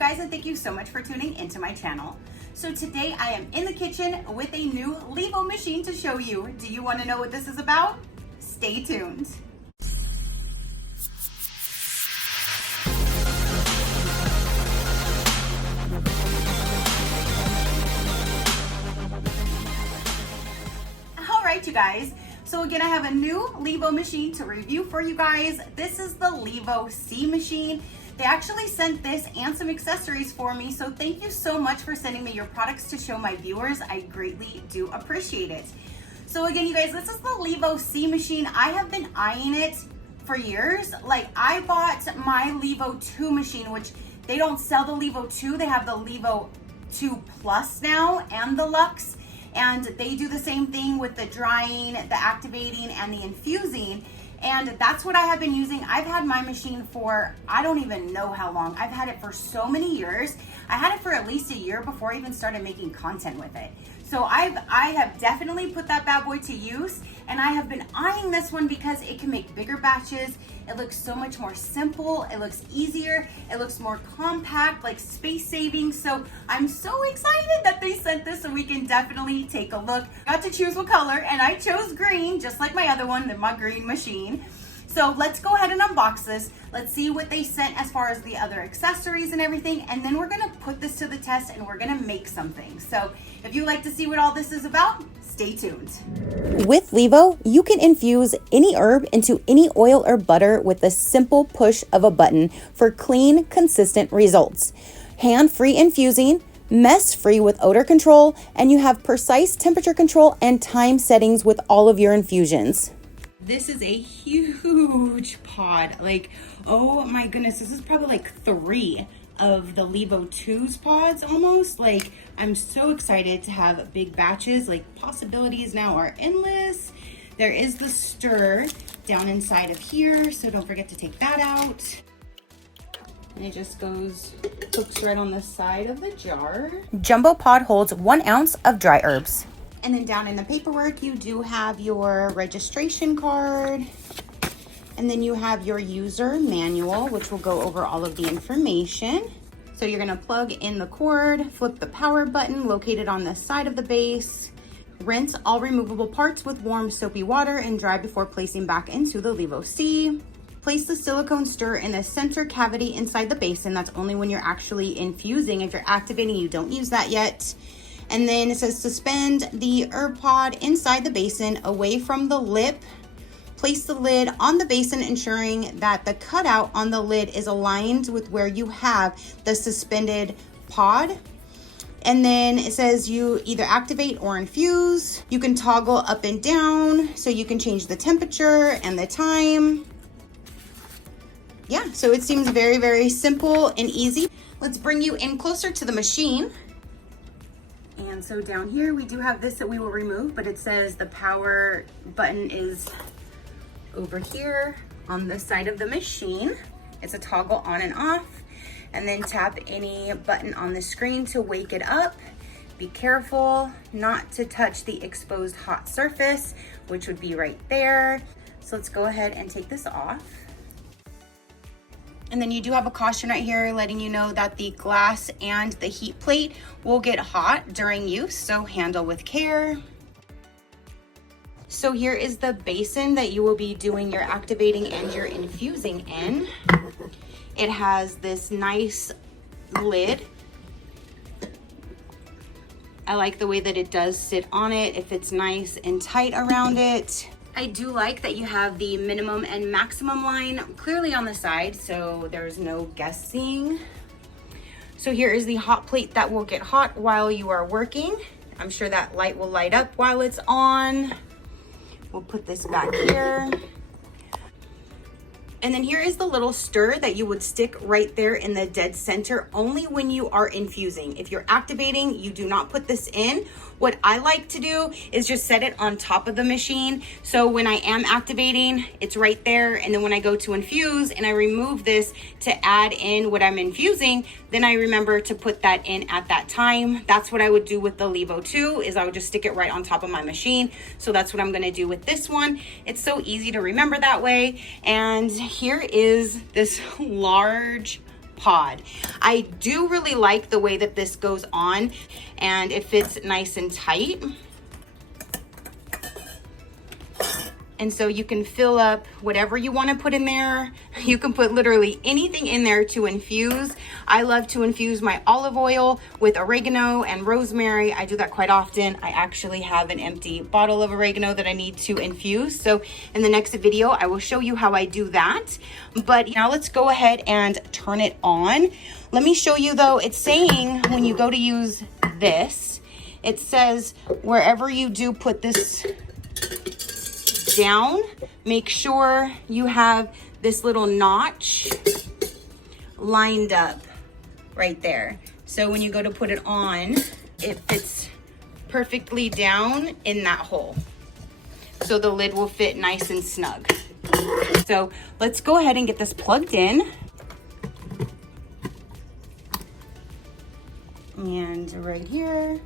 guys, and thank you so much for tuning into my channel. So today I am in the kitchen with a new Levo machine to show you. Do you want to know what this is about? Stay tuned. All right, you guys. So again, I have a new Levo machine to review for you guys. This is the Levo C Machine. They actually sent this and some accessories for me, so thank you so much for sending me your products to show my viewers. I greatly do appreciate it. So again, you guys, this is the Levo C Machine. I have been eyeing it for years. Like, I bought my Levo 2 machine, which they don't sell the Levo 2. They have the Levo 2 Plus now and the Luxe. And they do the same thing with the drying, the activating, and the infusing. And that's what I have been using. I've had my machine for, I don't even know how long. I've had it for so many years. I had it for at least a year before I even started making content with it. So I have definitely put that bad boy to use, and I have been eyeing this one because it can make bigger batches. It looks so much more simple. It looks easier. It looks more compact, like space saving. So I'm so excited that they sent this, so we can definitely take a look. Got to choose what color, and I chose green, just like my other one, my green machine. So let's go ahead and unbox this. Let's see what they sent as far as the other accessories and everything. And then we're gonna put this to the test and we're gonna make something. So if you'd like to see what all this is about, stay tuned. With Levo, you can infuse any herb into any oil or butter with the simple push of a button for clean, consistent results. Hand-free infusing, mess-free with odor control, and you have precise temperature control and time settings with all of your infusions. This is a huge pod. Like, oh my goodness, this is probably like 3 of the Levo 2's pods almost. Like, I'm so excited to have big batches. Like, possibilities now are endless. There is the stir down inside of here, so don't forget to take that out. And it just hooks right on the side of the jar. Jumbo pod holds 1 ounce of dry herbs. And then down in the paperwork, you do have your registration card. And then you have your user manual, which will go over all of the information. So you're gonna plug in the cord, flip the power button located on the side of the base, rinse all removable parts with warm soapy water and dry before placing back into the Levo C. Place the silicone stir in the center cavity inside the basin. That's only when you're actually infusing. If you're activating, you don't use that yet. And then it says suspend the herb pod inside the basin away from the lip. Place the lid on the basin, ensuring that the cutout on the lid is aligned with where you have the suspended pod. And then it says you either activate or infuse. You can toggle up and down, so you can change the temperature and the time. Yeah, so it seems very, very simple and easy. Let's bring you in closer to the machine. And so down here, we do have this that we will remove, but it says the power button is over here on the side of the machine. It's a toggle on and off, and then tap any button on the screen to wake it up. Be careful not to touch the exposed hot surface, which would be right there. So let's go ahead and take this off. And then you do have a caution right here letting you know that the glass and the heat plate will get hot during use, so handle with care. So here is the basin that you will be doing your activating and your infusing in. It has this nice lid. I like the way that it does sit on it. It fits nice and tight around it. I do like that you have the minimum and maximum line clearly on the side, so there's no guessing. So here is the hot plate that will get hot while you are working. I'm sure that light will light up while it's on. We'll put this back here. And then here is the little stir that you would stick right there in the dead center, only when you are infusing. If you're activating, you do not put this in. What I like to do is just set it on top of the machine. So when I am activating, it's right there. And then when I go to infuse and I remove this to add in what I'm infusing, then I remember to put that in at that time. That's what I would do with the Levo 2, is I would just stick it right on top of my machine. So that's what I'm gonna do with this one. It's so easy to remember that way. And here is this large pod. I do really like the way that this goes on, and it fits nice and tight. And so you can fill up whatever you want to put in there. You can put literally anything in there to infuse. I love to infuse my olive oil with oregano and rosemary. I do that quite often. I actually have an empty bottle of oregano that I need to infuse. So in the next video, I will show you how I do that. But now let's go ahead and turn it on. Let me show you though, it's saying when you go to use this, it says wherever you do put this down, make sure you have this little notch lined up right there. So when you go to put it on, it fits perfectly down in that hole. So the lid will fit nice and snug. So let's go ahead and get this plugged in. And right here.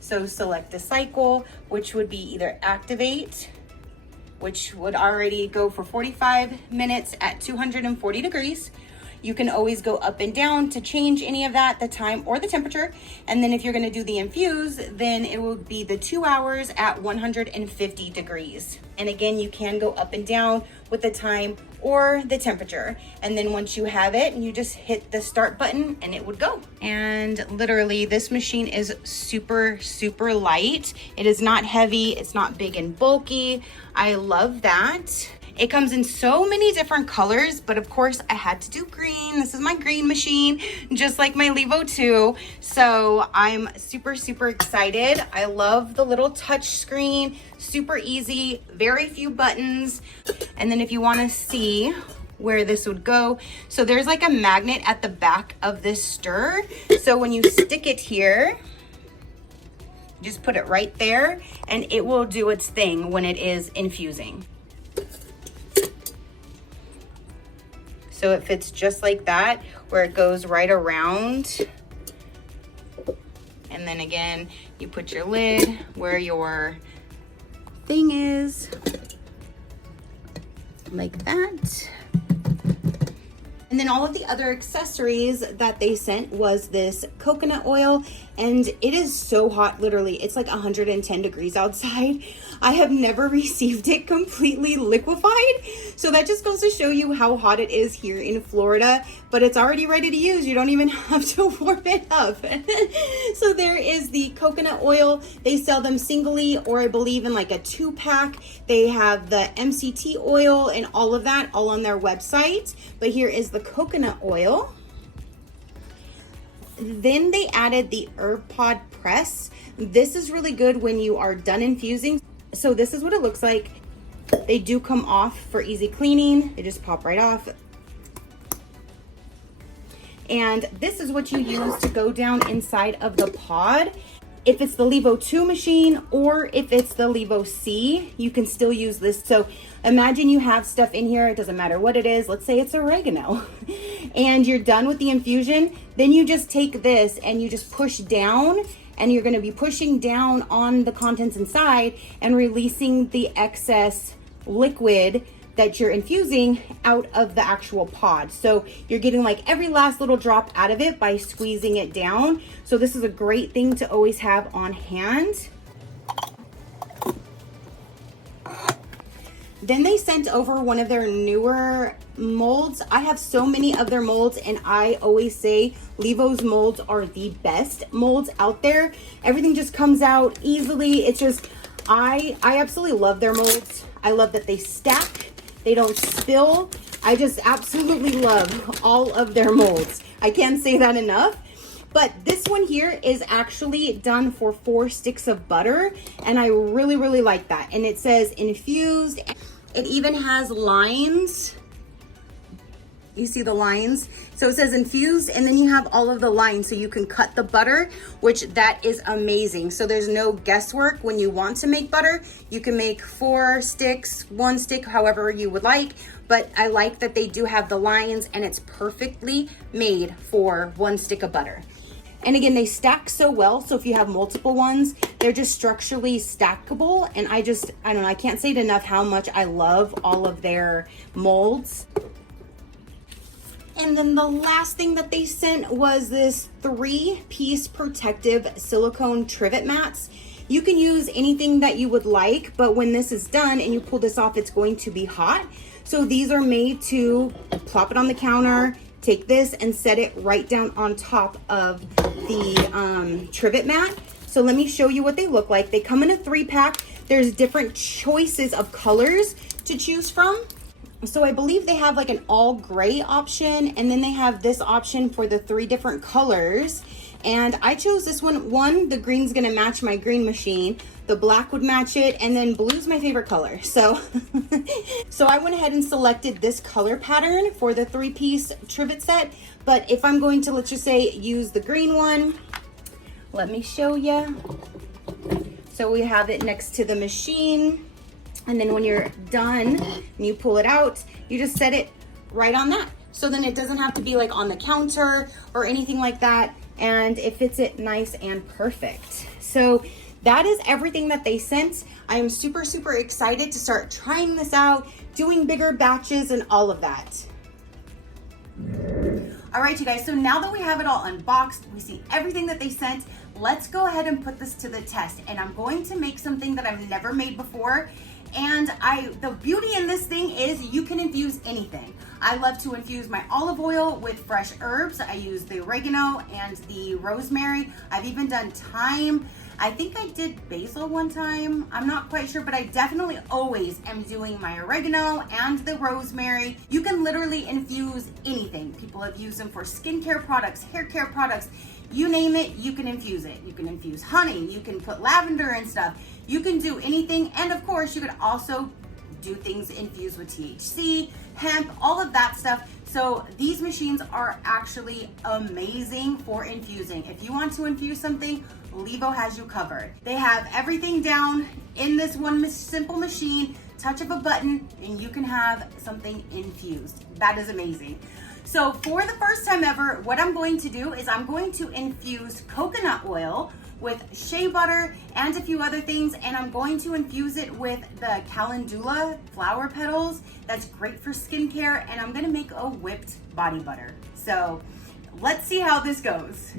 So select a cycle, which would be either activate, which would already go for 45 minutes at 240 degrees. You can always go up and down to change any of that, the time or the temperature. And then if you're gonna do the infuse, then it will be the 2 hours at 150 degrees. And again, you can go up and down with the time or the temperature. And then once you have it, you just hit the start button and it would go. And literally this machine is super, super light. It is not heavy, it's not big and bulky. I love that. It comes in so many different colors, but of course I had to do green. This is my green machine, just like my Levo 2. So I'm super, super excited. I love the little touch screen, super easy, very few buttons. And then if you wanna see where this would go, so there's like a magnet at the back of this stir. So when you stick it here, just put it right there and it will do its thing when it is infusing. So it fits just like that, where it goes right around. And then again, you put your lid where your thing is, like that. And then all of the other accessories that they sent was this coconut oil, and it is so hot, literally. It's like 110 degrees outside. I have never received it completely liquefied. So that just goes to show you how hot it is here in Florida, but it's already ready to use. You don't even have to warm it up. So there is the coconut oil. They sell them singly, or I believe in like a 2-pack. They have the MCT oil and all of that all on their website. But here is the coconut oil. Then they added the herb pod press. This is really good when you are done infusing. So this is what it looks like. They do come off for easy cleaning. They just pop right off. And this is what you use to go down inside of the pod. If it's the Levo 2 machine or if it's the Levo C, you can still use this. So imagine you have stuff in here, it doesn't matter what it is. Let's say it's oregano and you're done with the infusion. Then you just take this and you just push down, and you're gonna be pushing down on the contents inside and releasing the excess liquid that you're infusing out of the actual pod. So you're getting like every last little drop out of it by squeezing it down. So this is a great thing to always have on hand. Then they sent over one of their newer molds. I have so many of their molds, and I always say Levo's molds are the best molds out there. Everything just comes out easily. It's just, I absolutely love their molds. I love that they stack, they don't spill. I just absolutely love all of their molds. I can't say that enough. But this one here is actually done for 4 sticks of butter, and I really, really like that. And it says infused. It even has lines. You see the lines? So it says infused, and then you have all of the lines so you can cut the butter, which that is amazing. So there's no guesswork when you want to make butter. You can make 4 sticks, 1 stick, however you would like. But I like that they do have the lines, and it's perfectly made for 1 stick of butter. And again, they stack so well. So if you have multiple ones, they're just structurally stackable. And I don't know, I can't say it enough how much I love all of their molds. And then the last thing that they sent was this 3-piece protective silicone trivet mats. You can use anything that you would like, but when this is done and you pull this off, it's going to be hot. So these are made to plop it on the counter, take this and set it right down on top of the trivet mat. So let me show you what they look like. They come in a 3-pack. There's different choices of colors to choose from. So I believe they have like an all gray option, and then they have this option for the 3 different colors. And I chose this one. The green's gonna match my green machine, the black would match it, and then blue's my favorite color. So so I went ahead and selected this color pattern for the 3-piece trivet set. But if I'm going to, let's just say, use the green one, let me show you. So we have it next to the machine. And then when you're done and you pull it out, you just set it right on that. So then it doesn't have to be like on the counter or anything like that. And it fits it nice and perfect. So that is everything that they sent. I am super, super excited to start trying this out, doing bigger batches and all of that. All right, you guys, so now that we have it all unboxed, we see everything that they sent, let's go ahead and put this to the test. And I'm going to make something that I've never made before. And the beauty in this thing is you can infuse anything. I love to infuse my olive oil with fresh herbs. I use the oregano and the rosemary. I've even done thyme. I think I did basil one time. I'm not quite sure, but I definitely always am doing my oregano and the rosemary. You can literally infuse anything. People have used them for skincare products, hair care products, you name it, you can infuse it. You can infuse honey, you can put lavender and stuff. You can do anything. And of course, you could also do things infused with THC, hemp, all of that stuff. So these machines are actually amazing for infusing. If you want to infuse something, Levo has you covered. They have everything down in this one simple machine, touch of a button, and you can have something infused. That is amazing. So for the first time ever, what I'm going to do is I'm going to infuse coconut oil with shea butter and a few other things, and I'm going to infuse it with the calendula flower petals. That's great for skincare, and I'm gonna make a whipped body butter. So let's see how this goes.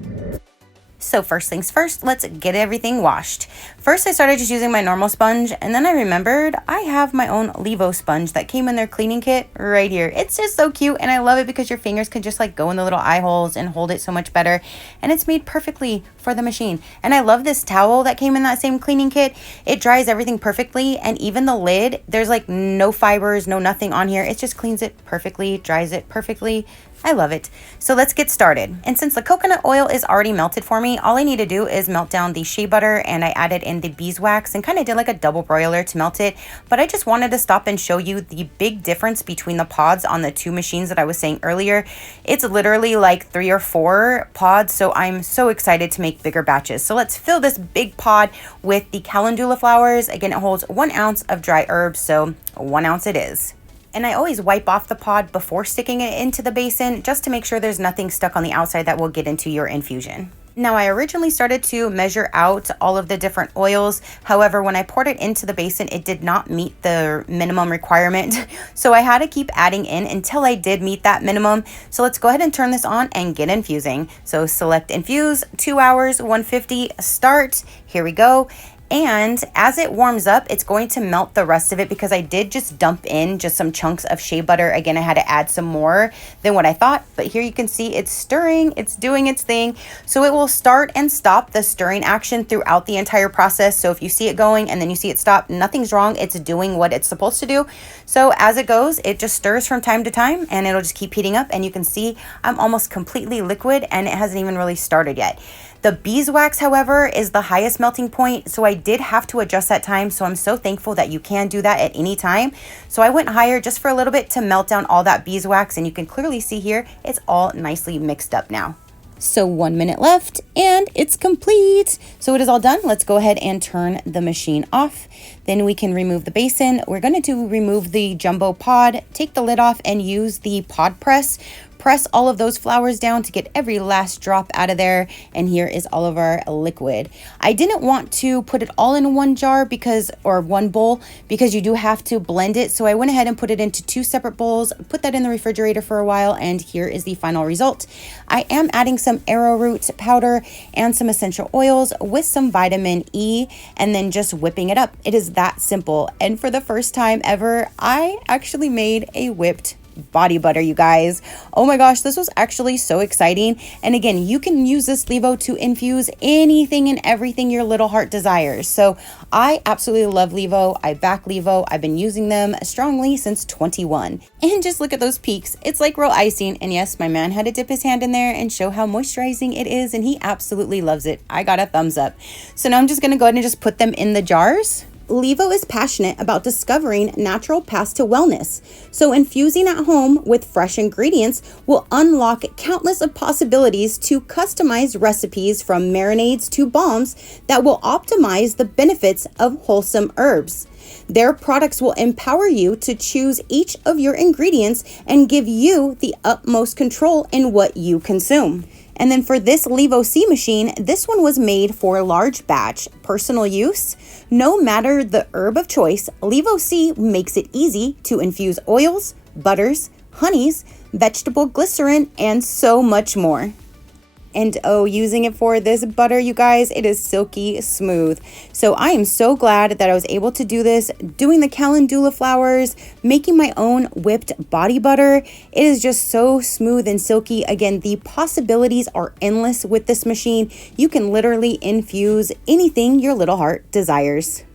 So first things first, let's get everything washed. First, I started just using my normal sponge, and then I remembered I have my own Levo sponge that came in their cleaning kit right here. It's just so cute, and I love it because your fingers can just like go in the little eye holes and hold it so much better, and it's made perfectly for the machine. And I love this towel that came in that same cleaning kit. It dries everything perfectly, and even the lid, there's like no fibers, no nothing on here. It just cleans it perfectly, dries it perfectly. I love it. So let's get started. And since the coconut oil is already melted for me, all I need to do is melt down the shea butter, and I added in the beeswax and kind of did like a double broiler to melt it. But I just wanted to stop and show you the big difference between the pods on the 2 machines that I was saying earlier. It's literally like 3 or 4 pods, so I'm so excited to make bigger batches. So let's fill this big pod with the calendula flowers. Again, it holds 1 ounce of dry herbs, so 1 ounce it is. And I always wipe off the pod before sticking it into the basin just to make sure there's nothing stuck on the outside that will get into your infusion. Now, I originally started to measure out all of the different oils. However, when I poured it into the basin, it did not meet the minimum requirement. So I had to keep adding in until I did meet that minimum. So let's go ahead and turn this on and get infusing. So select infuse, 2 hours, 150, start. Here we go. And as it warms up, it's going to melt the rest of it because I did just dump in just some chunks of shea butter. Again, I had to add some more than what I thought, but here you can see it's stirring, it's doing its thing. So it will start and stop the stirring action throughout the entire process. So if you see it going and then you see it stop, nothing's wrong. It's doing what it's supposed to do. So as it goes, it just stirs from time to time and it'll just keep heating up. And you can see I'm almost completely liquid and it hasn't even really started yet. The beeswax, however, is the highest melting point, so I did have to adjust that time, so I'm so thankful that you can do that at any time. So I went higher just for a little bit to melt down all that beeswax, and you can clearly see here, it's all nicely mixed up now. So 1 minute left and it's complete. So it is all done. Let's go ahead and turn the machine off. Then we can remove the basin. We're going to remove the jumbo pod, take the lid off, and use the pod press. Press all of those flowers down to get every last drop out of there. And here is all of our liquid. I didn't want to put it all in one jar or one bowl because you do have to blend it. So I went ahead and put it into 2 separate bowls, put that in the refrigerator for a while, and here is the final result. I am adding some arrowroot powder and some essential oils with some vitamin E and then just whipping it up. It is that simple. And for the first time ever, I actually made a whipped body butter, you guys. Oh my gosh, this was actually so exciting. And again, you can use this Levo to infuse anything and everything your little heart desires. So I absolutely love Levo. I back Levo. I've been using them strongly since 21. And just look at those peaks. It's like real icing. And yes, my man had to dip his hand in there and show how moisturizing it is. And he absolutely loves it. I got a thumbs up. So now I'm just going to go ahead and just put them in the jars. Levo is passionate about discovering natural paths to wellness, so infusing at home with fresh ingredients will unlock countless of possibilities to customize recipes from marinades to balms that will optimize the benefits of wholesome herbs. Their products will empower you to choose each of your ingredients and give you the utmost control in what you consume. And then for this Levo C machine, this one was made for large batch personal use. No matter the herb of choice, Levo C makes it easy to infuse oils, butters, honeys, vegetable glycerin, and so much more. And oh, using it for this butter, you guys, it is silky smooth. So I am so glad that I was able to do this, doing the calendula flowers, making my own whipped body butter. It is just so smooth and silky. Again, the possibilities are endless with this machine. You can literally infuse anything your little heart desires.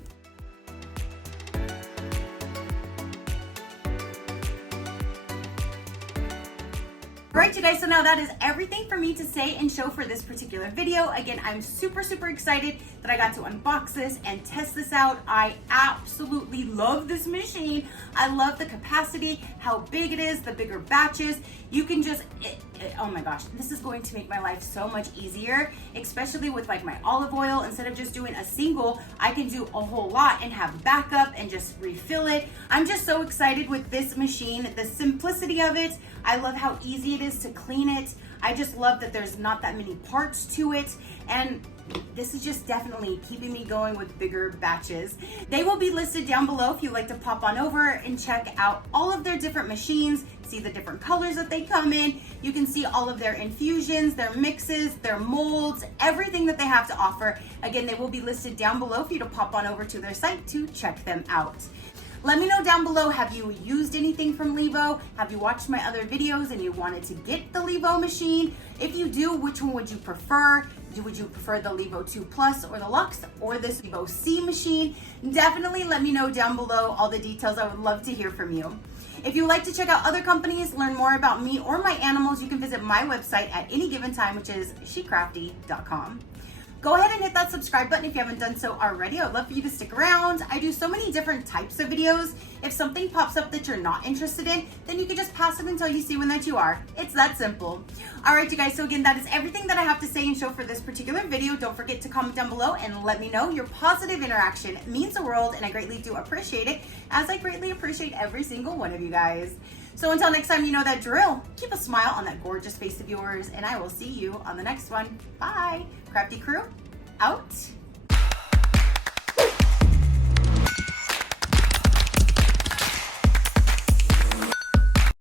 Alright you guys, so now that is everything for me to say and show for this particular video. Again, I'm super excited that I got to unbox this and test this out. I absolutely love this machine. I love the capacity, how big it is, the bigger batches. You can just, oh my gosh, this is going to make my life so much easier, especially with like my olive oil. Instead of just doing a single, I can do a whole lot and have backup and just refill it. I'm just so excited with this machine, the simplicity of it. I love how easy it is to clean it. I just love that there's not that many parts to it. And this is just definitely keeping me going with bigger batches. They will be listed down below if you'd like to pop on over and check out all of their different machines, see the different colors that they come in. You can see all of their infusions, their mixes, their molds, everything that they have to offer. Again, they will be listed down below for you to pop on over to their site to check them out. Let me know down below, have you used anything from Levo? Have you watched my other videos and you wanted to get the Levo machine? If you do, which one would you prefer? Would you prefer the Levo 2 Plus or the Luxe or this Levo C machine? Definitely let me know down below all the details. I would love to hear from you. If you'd like to check out other companies, learn more about me or my animals, you can visit my website at any given time, which is Shecrafty.com. Go ahead and hit that subscribe button if you haven't done so already. I would love for you to stick around. I do so many different types of videos. If something pops up that you're not interested in, then you can just pass it until you see one that you are. It's that simple. All right, you guys, so again, that is everything that I have to say and show for this particular video. Don't forget to comment down below and let me know. Your positive interaction means the world, and I greatly do appreciate it, as I greatly appreciate every single one of you guys. So until next time, you know that drill. Keep a smile on that gorgeous face of yours, and I will see you on the next one. Bye. Crafty crew, out.